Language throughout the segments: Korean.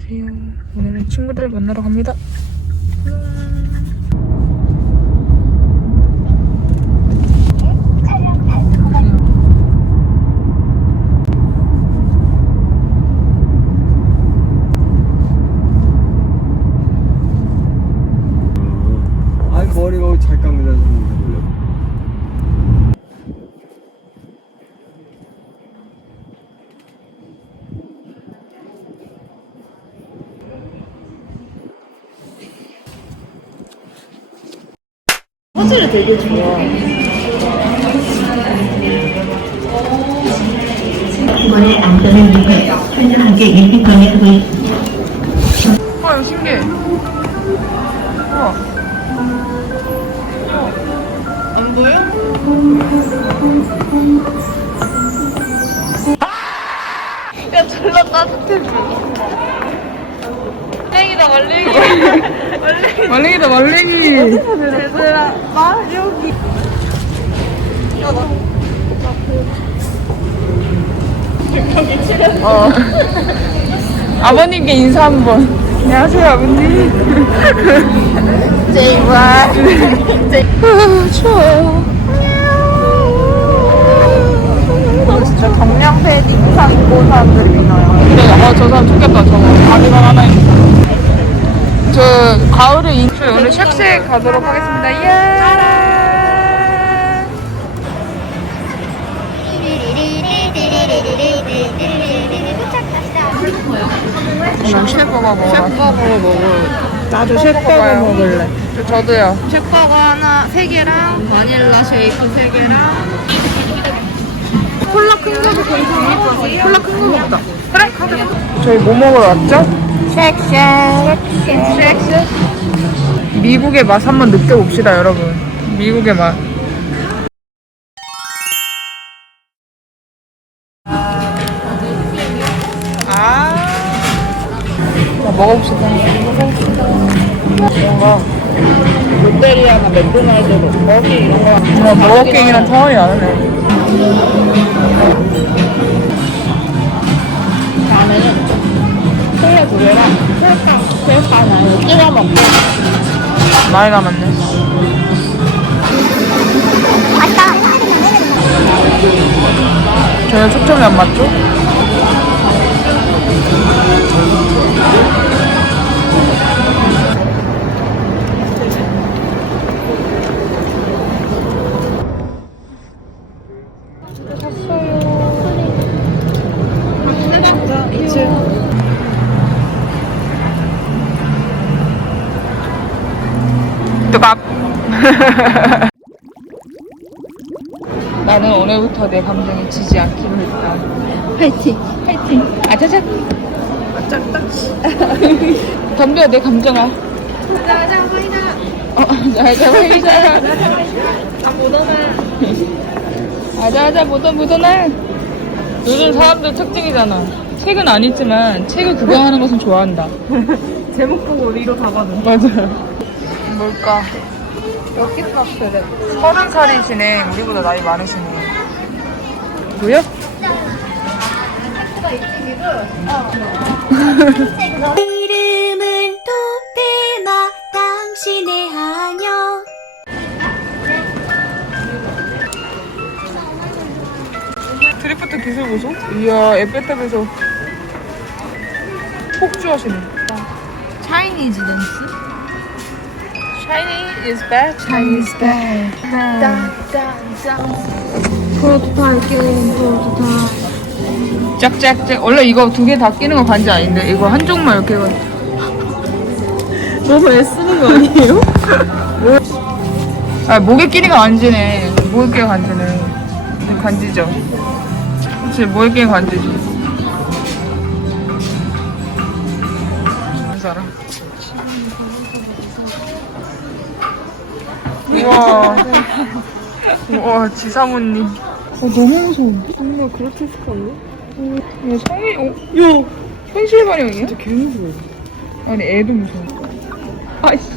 안녕하세요. 오늘은 친구들 만나러 갑니다. 아이 머리가 잘 감는다 퍼즐을 되게 좋아. 직원의 안전을 위해 현저하게 일기권에 두고 있습니다. 와, 신기해. 우와. 안 보여? 야, 졸라 따뜻해. 땡이다, 말랭이. 말랭이. 말랭이다, 말랭이. 얘들아, 나. 어. 아버님께 인사 한 번. 안녕하세요, 아버님. 제이와. 아, 추워요. 진짜 경량 패딩 사 입고 사람들이 많아요. 그래, 아, 저 사람 좋겠다, 저거. 다리만 하나 있 어. 저, 가을에 인, 저희 오늘 쉑쉑 가도록 하겠습니다. 예! 난 쉑버거 먹어. 쉑버거 먹어. 나도 쉑버거 먹을래. 저도요. 쉑버거 하나, 세 개랑 바닐라 쉐이크 세 개랑 콜라 큰 거도 괜찮아. 콜라 큰 거 먹자. 그래, 가자. 저희 뭐 먹으러 왔죠? 미국의 맛 한번 느껴봅시다, 여러분. 미국의 맛. 아. 자, 먹어봅시다. 롯데리아나 맥도날드로 거기 이런 거. 뭔가 버거킹이랑 차원이 다르네. 다음에는 하나 찍어 먹고 많이 남았네. 전혀 초점이 안 맞죠? 뚜갑. 나는 오늘부터 내 감정에 지지 않기로 했다. 파이팅 파이팅. 아자자. 아짝딱. 덤벼 내 감정아. 화이나 어, 자자 회의자. 아자아자 모던 모던아. 요즘 사람들 특징이잖아. 책은 안 읽지만 책을 구경하는 것은 좋아한다. 제목 보고 다 받은 맞아. 뭘까? 여기 카페래 서른 살이시네. 우리보다 나이 많으시네. 뭐야? 이름은 도페마 당신의 한영 드리프트 기술 보소? 이야, 에펠탑에서 폭주하시네. 차이니즈 댄스 Shiny is back. 차이니즈 댄스 짠짠짠 프로토타입 게임 프로토타입 짝짝짝. 원래 이거 두 개 다 끼는 거 반지 아닌데 이거 한쪽만 이렇게 해가. 너무 애쓰는 거 아니에요? 아 목에 끼는 거 간지네. 목에 끼는 간지네. 간지죠. 그치 목에 끼는 간지지. 우와. 우와 지사모님. 어, 너무 무서워. 정말 그로테스크한데? 야, 성이, 어, 야 현실 반영이야? 진짜 개 무서워 아니, 애도 무서워. 아이씨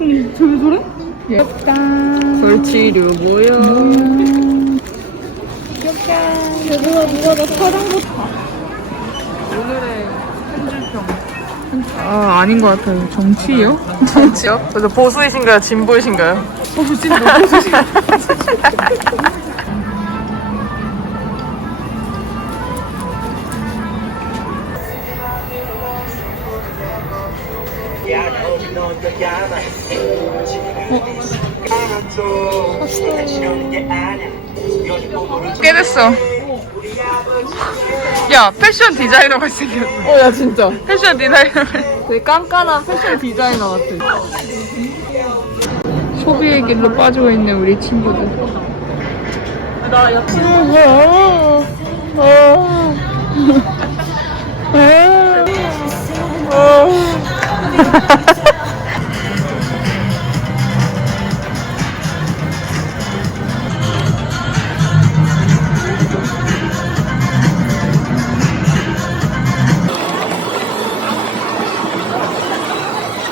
음, 저기 저래? 귀엽다. 벌치류 뭐야 귀엽다. 얘들아 누가 나 사랑 못 오늘의 편집평. 아 아닌 것 같아요. 정치요? 정치요? 그래서 보수이신가요? 진보이신가요? 보수 진보 보수 꽤 됐어. 야, 패션 디자이너가 생겼어. 어, 야, 진짜. 패션 디자이너. 되게 깐깐한 패션 디자이너 같아. 소비의 길로 빠지고 있는 우리 친구들. 나 여친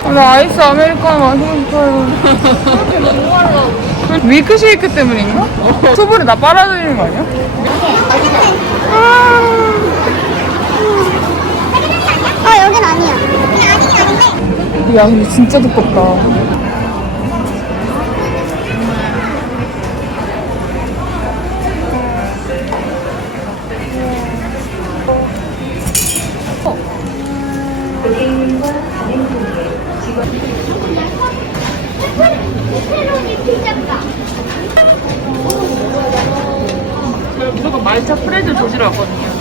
나 아이스 아메리카노 마시고 싶어요. 그 밀크쉐이크 때문인가? 수분이 다 빨아들이는 거 아니야? 어, 여긴 아니야. 야, 근데 진짜 두껍다. 무조건 말차 프레즈 도시러 왔거든요.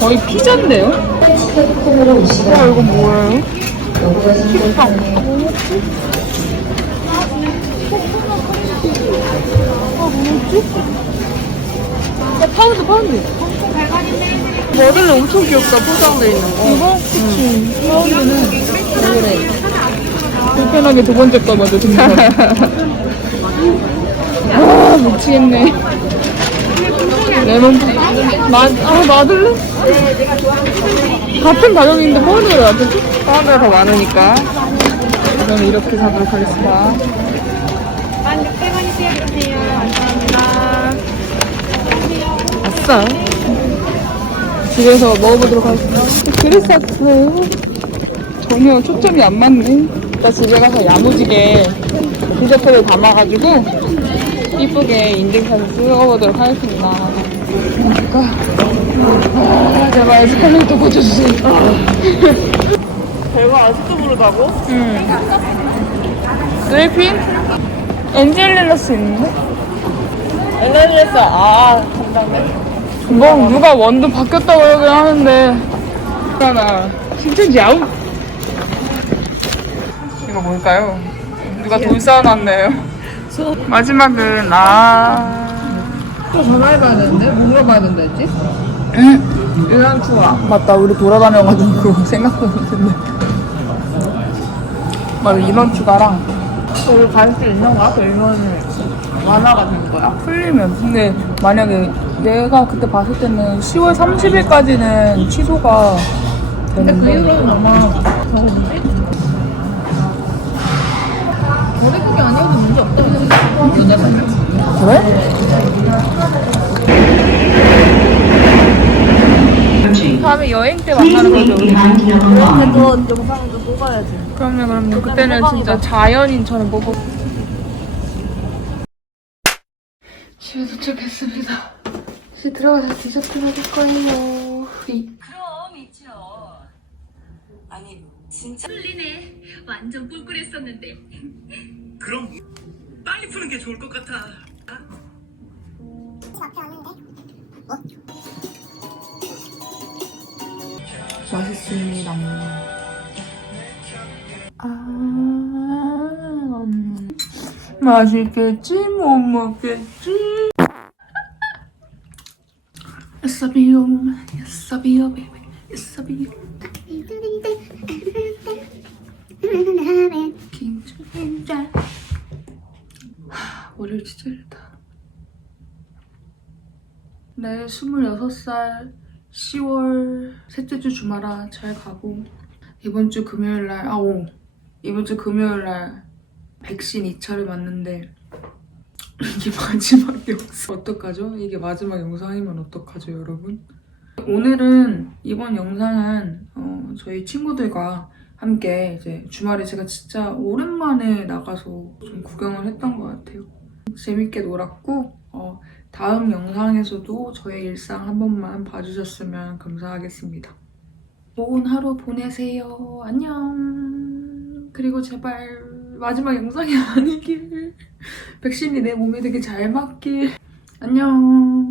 거의 피자인데요? 와, 이거 뭐예요? 식빵. 아, 뭐지? 아, 파운드, 파운드. 머들리 엄청 귀엽다, 포장돼 있는 거. 이거? 그치. 파운드는 왜 그래? 불편하게 두 번째 거 먼저 듣는 거. 아, 미치겠네. 레몬, 마, 아, 마들렌? 같은 가격인데 파운드가 왜 맞지? 파운드가 더 많으니까. 저는 이렇게 사도록 하겠습니다. 1600원이 주세요. 감사합니다. 아싸. 집에서 먹어보도록 하겠습니다. 그랬었어요. 전혀 초점이 안 맞네. 나 집에 가서 야무지게 디저트를 담아가지고 이쁘게 인증샷을 찍어보도록 하겠습니다. 그러니까 아, 제발 스펠링도 고쳐주세요. 배가 아직도 부르다고? 응. 드레핀? 엔젤리너스 있는데? 엘레레스, 아, 감사합니다. 뭐 누가 원두 바뀌었다고 그러긴 하는데 하나 진짜 야우 이거 뭘까요? 누가 돈 쌓아놨네요 마지막은 아 또 전화해봐야 되는데? 뭐 물어봐야 된다 했지? 유난 투어. 맞다 우리 돌아다녀가지고 생각도 못했네 맞아 인원 추가랑 우리 갈수 있는 거야? 그러면 완화가 된 거야? 풀리면 근데 만약에 내가 그때 봤을 때는 10월 30일까지는 취소가 근데 그 되는데 이후로는 아마? 머리국이 아니어도 문제 없다고 생각해. 여자는. 그래? 다음에 여행 때 만나는 wait 거죠 우리 one. 너 영상도 뽑아야지. 그럼요 그럼요 그때는 진짜 자연인처럼 보고 집에 도착했습니다 이제 들어가서 디저트 먹을 거예요 이 그럼 빨리 푸는 게 좋을 것 같아. 앞에 왔는데. 맛있습니다 아 음. 맛있겠지 못 먹겠지 It's a bio moment It's a bio baby It's a bio 김치 김자 월요일 진짜 일다 내 26살 10월 셋째 주 주말아 잘 가고 이번 주 금요일 날 아 오 이번 주 금요일 날 백신 2차를 맞는데 이게 마지막 영상 어떡하죠? 이게 마지막 영상이면 어떡하죠 여러분? 오늘은 이번 영상은 어, 저희 친구들과 함께 이제 주말에 제가 진짜 오랜만에 나가서 좀 구경을 했던 것 같아요. 재밌게 놀았고 어, 다음 영상에서도 저의 일상 한 번만 봐주셨으면 감사하겠습니다. 좋은 하루 보내세요. 안녕. 그리고 제발 마지막 영상이 아니길. 백신이 내 몸에 되게 잘 맞길. 안녕.